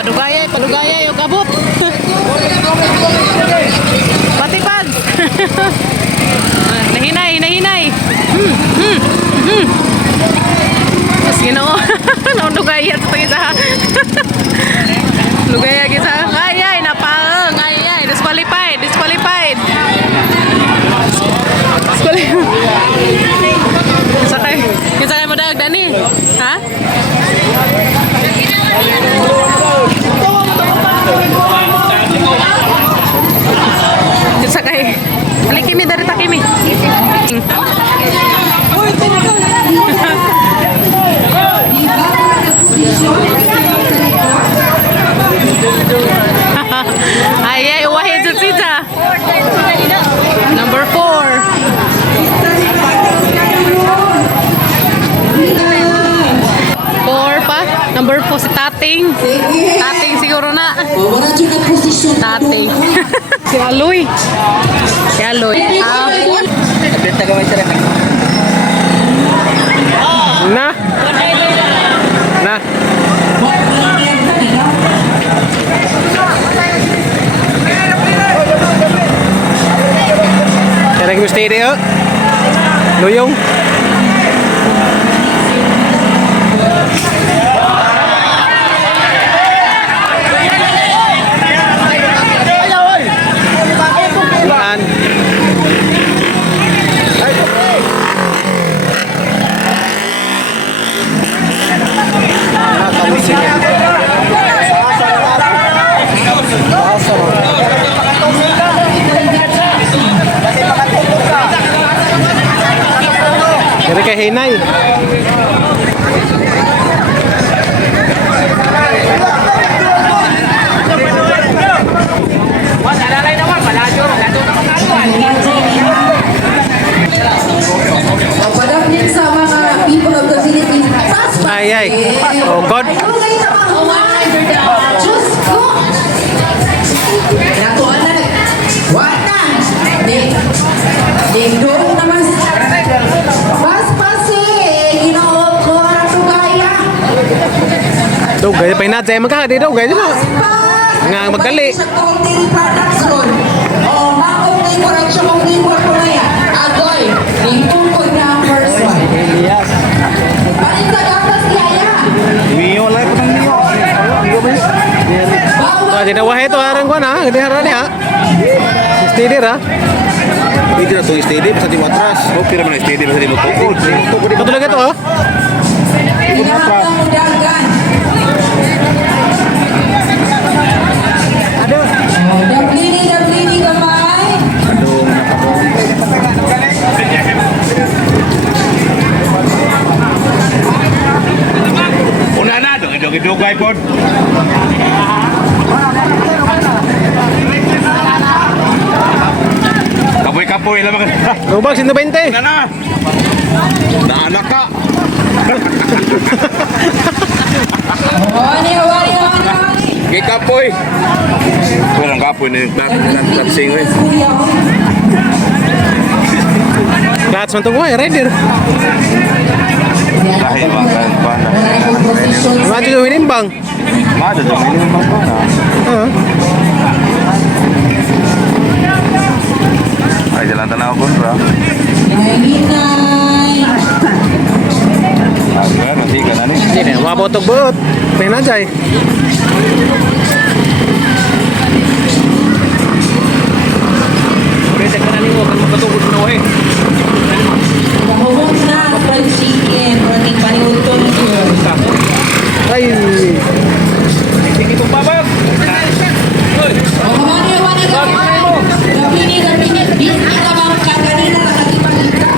padugaya yung kabut. Patipad. Nahinay. Mas ginoo. Naundugaya sa isa. Lugaya kita. Ay, napaang. Ay, disqualified. Sakay mo dag Dani. Ha? Sakay. Balik kimi dari takimi. Ay, wahid sita. Number 4. Number 4 si Tating. Tating siguro na. Tating. Si Aloy. Na. Kaya nag-gusto yun. Luyong. Kaya kay Hinay. Sa mga people of the Philippines. Ay. Oh God. Just go. Nakuha na. Wala. Ding-dong naman. Pas-pasi. Ginawa ko ang tugaya. Tugaya pa inat. Saya magkakadi daw. Gaya dito. Nga magkali. Sa content production. O, makong na yung correction mong import ko na yan. Agoy. Import ko na ang first one. Parin sa gatas kaya. Ah, tidak wahai tu arang ko na. Gede harani ha. Steady ra. Hindi na itong steady, basta di matras. O, pira man ang steady, basta di matukod. Betul lagi tu ha. Lahat ng udagan. Daplini gamay. Una na, dugay po. Kapoy lang mga. Lubag 120. Una na. Naanak ka. Wani. Gay kapoy. Walang kapoy na natsing eh. Lahat man tu boy, rider. Dahil mga kan. Maju tu menimbang. Mada dong ini memang mana? Ay, jalan tanah aku bro. Agak nanti kan ani. Ini mau botok bot. Main aja. Udah tekan ani mau kan botok bot nawe. Mahubog na fried chicken. Maraming paniutong yun. Ay. Sige po babag. Wani. Daplini. Biscuit na bang kaganina na nakikipagkita?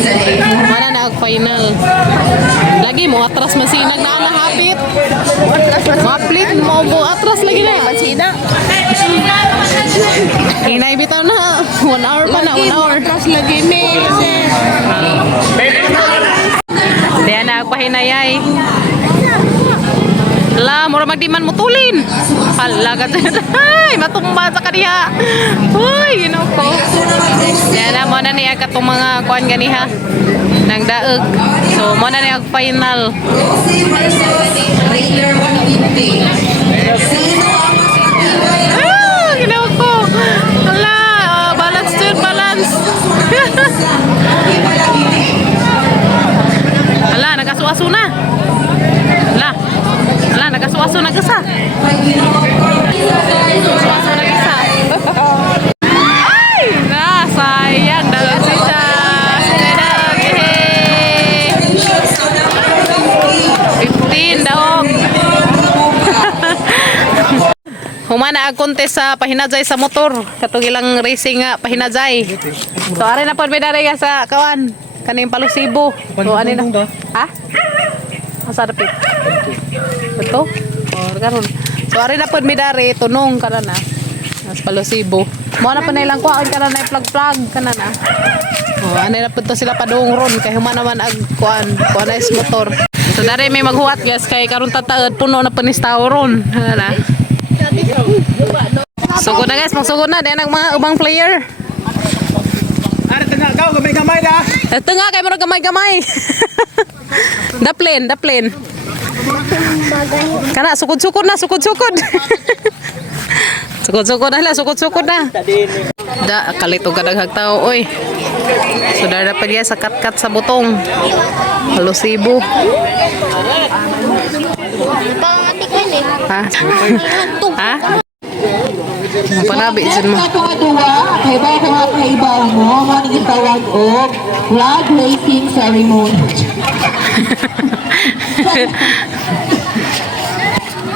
sa day. Mana na ang final. Lagi mo atras masinag na ang hapit. Maplit mo po atras lagi na. Masina. Inay bitaw na. 1 hour pa na, 1 hour. Atras lagi ni. Diyan na agpahinayay. La, mura magdiman mo tulin. Hala ka ay, matumba sa kaniya. Uy, ginaw ko. Yan na, mo na niya katong mga kuan ganiha. Nang daog. So, mo na niya final. Rosie versus Raider 150. Sino ang mas matibay na Ginaw ko. Hala, balance yun, balance. Hala, nagasuaso na. Hala, nagasuaso na gasa. Nagasuaso na gasa. Ay, sayang daw sisa. Sinadang, 15 daw. Humana ang contest sa pahinadzay sa motor. Katong ilang racing nga pahinadzay. So ari na pod may dari sa kawan. Kaning Palusibo. So ani na. Ha? Asa dapit? Beto? Or karon. So ari na pod may dari tunong kana na. Mas Palusibo. Mo na pa na ilang kuan kana na plug-plug kana na. Oh, ani na pod to sila padung ron kay humana man ag kuan na is motor. So dari may maghuwat guys kay karon tataod puno na panistaw ron. Ana. Sugod na guys, magsugod na. Diyan ang mga ubang player. Ano tengah kau gamay-gamay dah. Tengah kayo mga gamay-gamay. Daplin. Kana, sukod-sukod na, sukod-sukod. Sukod-sukod na, sukod-sukod na. Da, kalito kadaghag tao, oy. So, dara pa diya sa kat-kat sa butong. Palusibo. Ha? Ha? Panabi dyan mo. Sa tunga-tunga, kaiba mo, maning itawag o flag raising ceremony.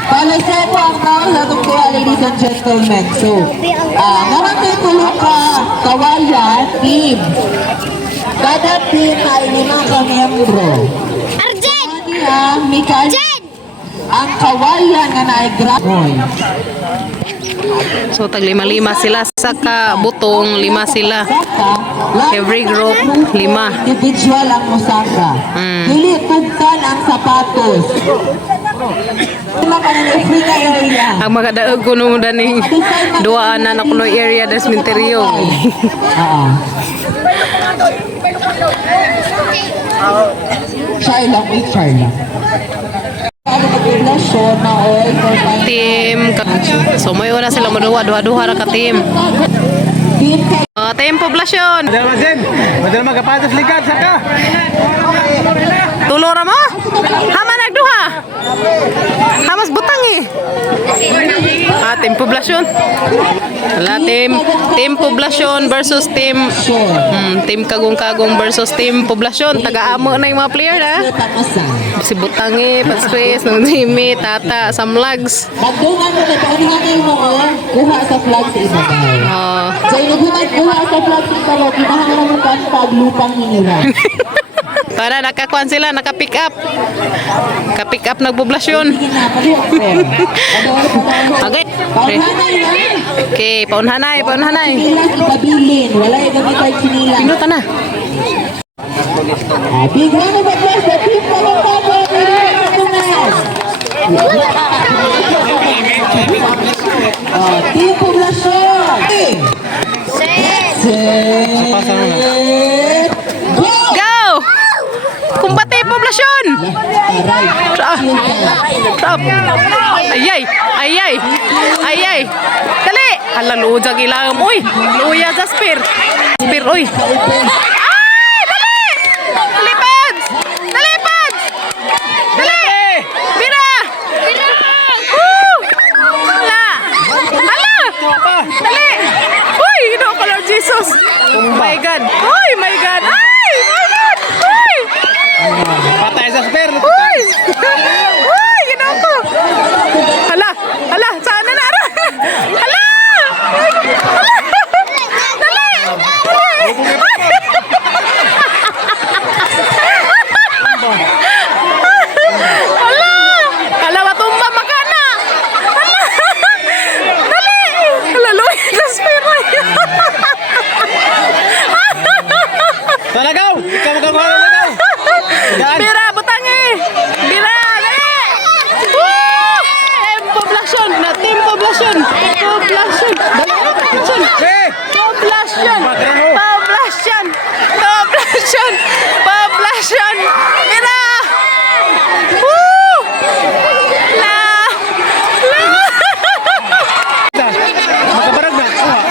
Palasan mo ang tao sa tungkuha, ladies and gentlemen. So, nakatulong ka, kawayan, team. Kada team ay 5 ka-membro. Arjen! Mikael, ang kawayan nga na-graboy. So, tag 5 sila sa kabutong, 5 sila. Every group, 5. Individual ang musaka. Dili tugtan ang sapatos. Free ka area. Ang mga daog ko nung daning duwaan na nakuloy area des minteryo. Char lang, char lang. Team. So, may una sila duha ra ka team. Team poblasyon. Madal magapatas ligat saka. Tulora mo? Hama nagduha. Hamas butang eh. Team poblasyon. Wala, team poblasyon versus team team kagong-kagong versus team poblasyon. Taga-amo na yung mga player ha. Si Butangi, Paspres, Nungdimi, Tata, Samlags. Magdungan mo na paunahan mo kuha sa flag sa ibabay. So inugunan kuha sa flag sa ibabay, kinahangan mo pag lupang hiniran. Para nakakuan sila, naka-pick up. Ka-pick up nagpoblasyon. Okay. Okay, paunhanay. Ibabilin, wala yung gamitay sinilang. Pinuta na. Big round of applause sa team Palangkago. Team Poblasyon. Set. Go! Kumbate poblasyon! Stop! Ayay! Dali! Hala, lujag ilang. Uy! Luya sa spear! Spear, uy! Ay! Dali! Dali, Pads! Dali, Pads! Dali! Bira! Woo! Hala! Dali! Uy! No, Lord Jesus! Oh my God! Uy! My God! Ay! My God! Uy! Patay sa spear. Uy! Uy! Ginawa ko! Hala! Sana na! Hala! Dali! Talagaw! Ikaw magkakuha ng lagaw! Gaan! Bira, butangi! Bira, dali! Woo! Poblasyon! Na team poblasyon! Poblasyon! Dali, poblasyon! Eh! Poblasyon! Poblasyon! Poblasyon! Poblasyon! Bira! Woo! La! Makabarag na! Kuha!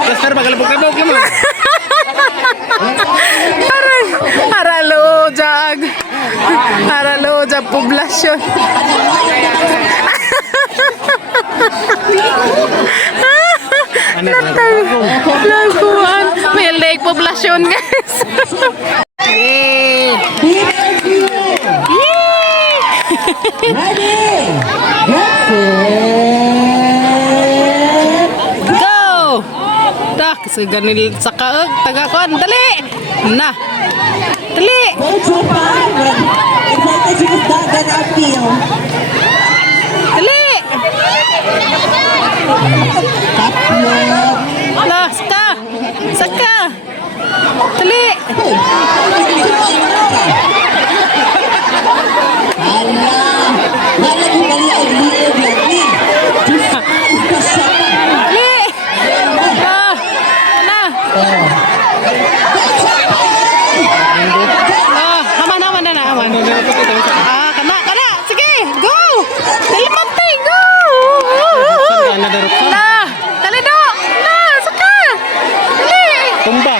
Plaster, magalabog-labog naman! Haralo, jag. Haralo, jag poblasyon. Laguan. May lake poblasyon, guys. Yay! Ready? Get set. Go! Dah, kasi ganun sa kaag. Tagakuan, dali! Na! Dali! Go Japan. Excited to use dagat appeal. Dali! Tatlo. La, saka! Saka! Dali! Ala. Wala ko bali ang liig lagi. Dali! Ah! Na! Ah, aman, aman na na, aman. Ah, kana! Sige, go! Dali, Monte, go! Na! Dali, do! Na! Saka! Dali! Tumba!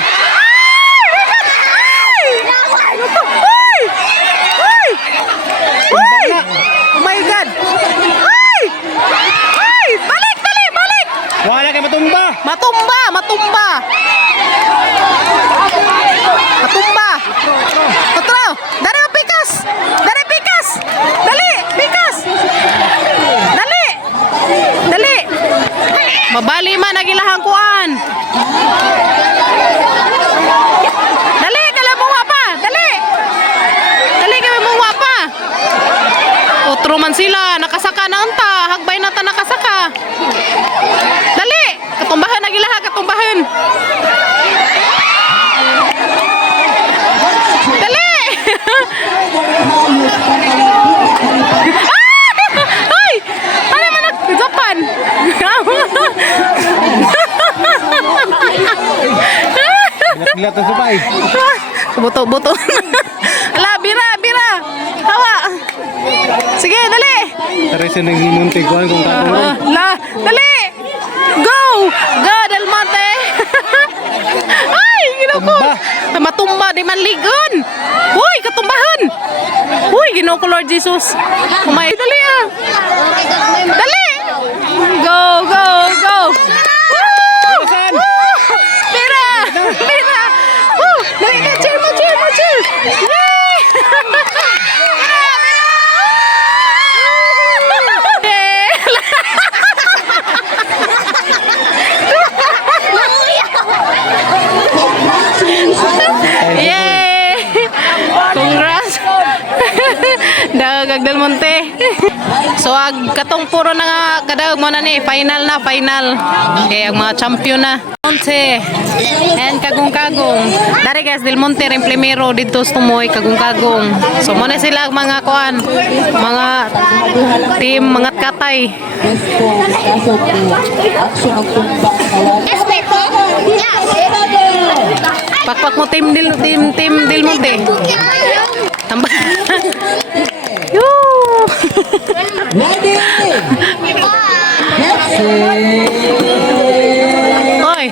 Uy! Uy! Uy! Oh my God! Uy! Uy! Balik! Dali! Balik! Wala kayo matumba! Matumba! Matumba! Matumba! Otro! Dari ang pikas! Dari pikas! Dali! Pikas! Dali! Dali! Mabali man nagilahang kuan! Dali! Kala mong pa! Dali! Dali kami mong pa! Otro man sila! Nakasaka na unta! Hagbay na ta nakasaka! Dali! Katumbahan nagilaha! Katumbahan! Dali! Ay! Ano man Japan? Bilat na subay! Buto-buto. Ala, bira, bira. Hawa. Sige, dali. Taresin ng himunti ko kung kakong La, dali. Go! Go, Del Monte. Ay, ginoko. Matumba, di man ligon. Uy, katumbahan. Uy, ginoko Lord Jesus. Kumay, dali ah. Dali. Go, go, go. Woo! Woo! Bira, bira. Woo! Dali na, chill mo, chill mo, chill. Yay! Yay! Congrats! Dagag Del Monte. So ag katong puro na nga kadawag mo na ni final na final. Kaya ang mga champion na. Monte and kagong-kagong. Dari guys Del Monte rin primero dito sa Tumoy kagong-kagong. So mo na sila mga kuan, mga team mga katay. Gusto, kaso po, action ang tumbang kawan. Pakpak mo team Del Monte. Tambah. Yoo! Ready? Get set. Oy.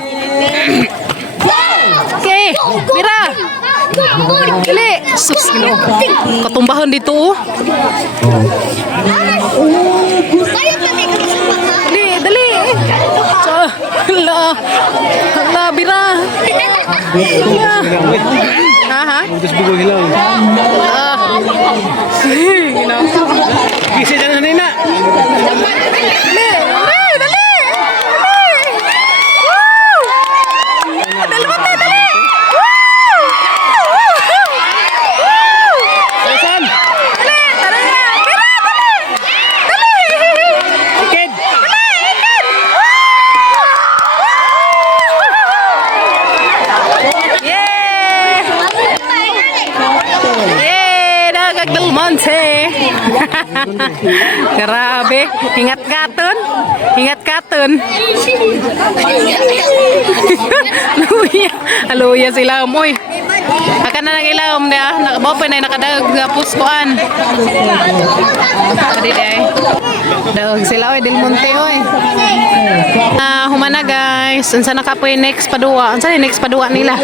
Okay, mira. Dili. Sus, gino. Katumbahan dito oh. Dali, dali. So, la, bira. Ha? Utos bugo hilaw. Kisi jangan nina. Dali, dali, dali. Woo! Dali mo tayo, dali. Woo! Woo! Saan? Dali, dali. Bira, dali. Dali. Kid. Dali, ikit. Woo! Grabe, ingat katon. Ingat katon. Luya. Luya sila moy. Akan na nag-ilawom dia. Nakabaw pa na nakadag nga puskuan. Adi day. Daog sila oy Del Monte oy. Humana guys. Unsa na kapoy next padua? Unsa ni next padua nila?